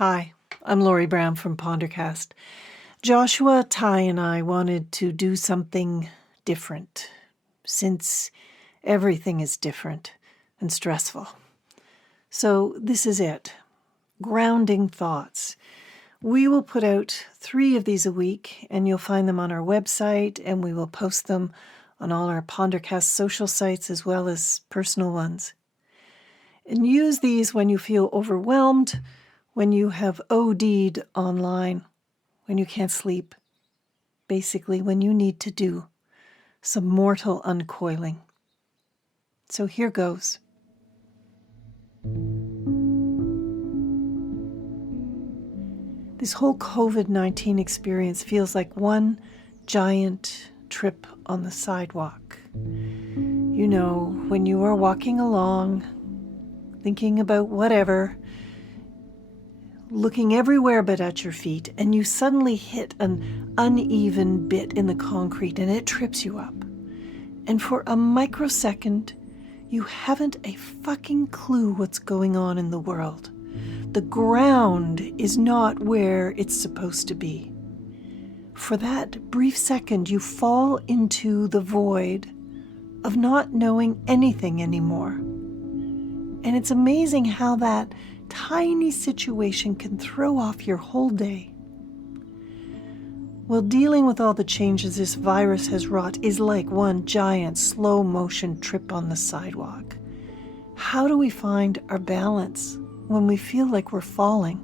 Hi, I'm Lori Brown from Pondercast. Joshua, Ty, and I wanted to do something different, since everything is different and stressful. So this is it. Grounding Thoughts. We will put out 3 of these a week, and you'll find them on our website, and we will post them on all our Pondercast social sites as well as personal ones. And use these when you feel overwhelmed, when you have OD'd online, when you can't sleep, basically when you need to do some mortal uncoiling. So here goes. This whole COVID-19 experience feels like one giant trip on the sidewalk. You know, when you are walking along, thinking about whatever, looking everywhere but at your feet, and you suddenly hit an uneven bit in the concrete and it trips you up. And for a microsecond, you haven't a fucking clue what's going on in the world. The ground is not where it's supposed to be. For that brief second, you fall into the void of not knowing anything anymore. And it's amazing how that tiny situation can throw off your whole day. Well, dealing with all the changes this virus has wrought is like one giant slow motion trip on the sidewalk. How do we find our balance when we feel like we're falling?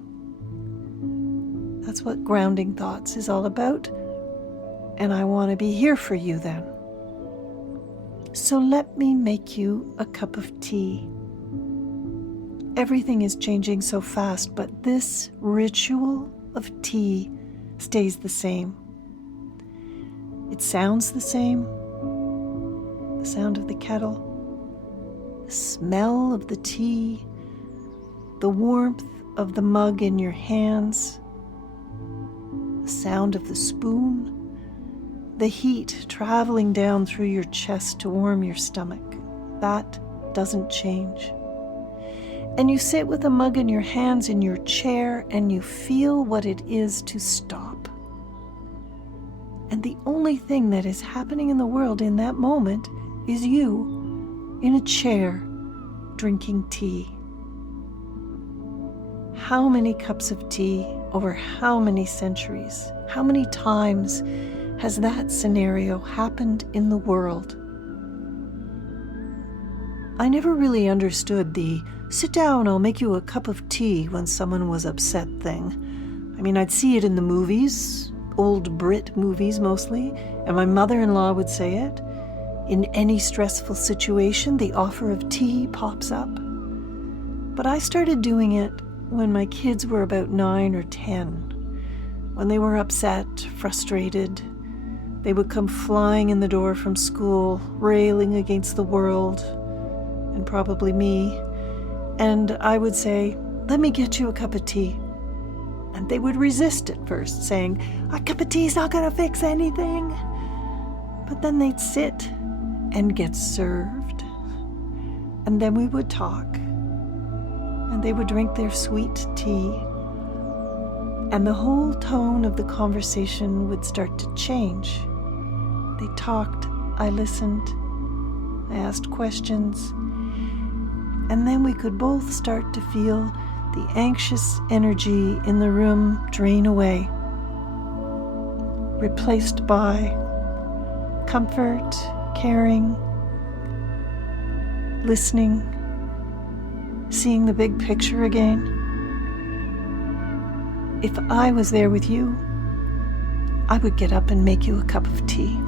That's what Grounding Thoughts is all about, and I want to be here for you then. So let me make you a cup of tea. Everything is changing so fast, but this ritual of tea stays the same. It sounds the same. The sound of the kettle, the smell of the tea, the warmth of the mug in your hands, the sound of the spoon, the heat traveling down through your chest to warm your stomach. That doesn't change. And you sit with a mug in your hands in your chair and you feel what it is to stop. And the only thing that is happening in the world in that moment is you in a chair drinking tea. How many cups of tea over how many centuries? How many times has that scenario happened in the world? I never really understood the sit down, I'll make you a cup of tea when someone was upset thing. I mean, I'd see it in the movies, old Brit movies mostly, and my mother-in-law would say it. In any stressful situation, the offer of tea pops up. But I started doing it when my kids were about 9 or 10. When they were upset, frustrated, they would come flying in the door from school, railing against the world, and probably me. And I would say, let me get you a cup of tea. And they would resist at first, saying, a cup of tea's not going to fix anything. But then they'd sit and get served. And then we would talk. And they would drink their sweet tea. And the whole tone of the conversation would start to change. They talked, I listened, I asked questions. And then we could both start to feel the anxious energy in the room drain away, replaced by comfort, caring, listening, seeing the big picture again. If I was there with you, I would get up and make you a cup of tea.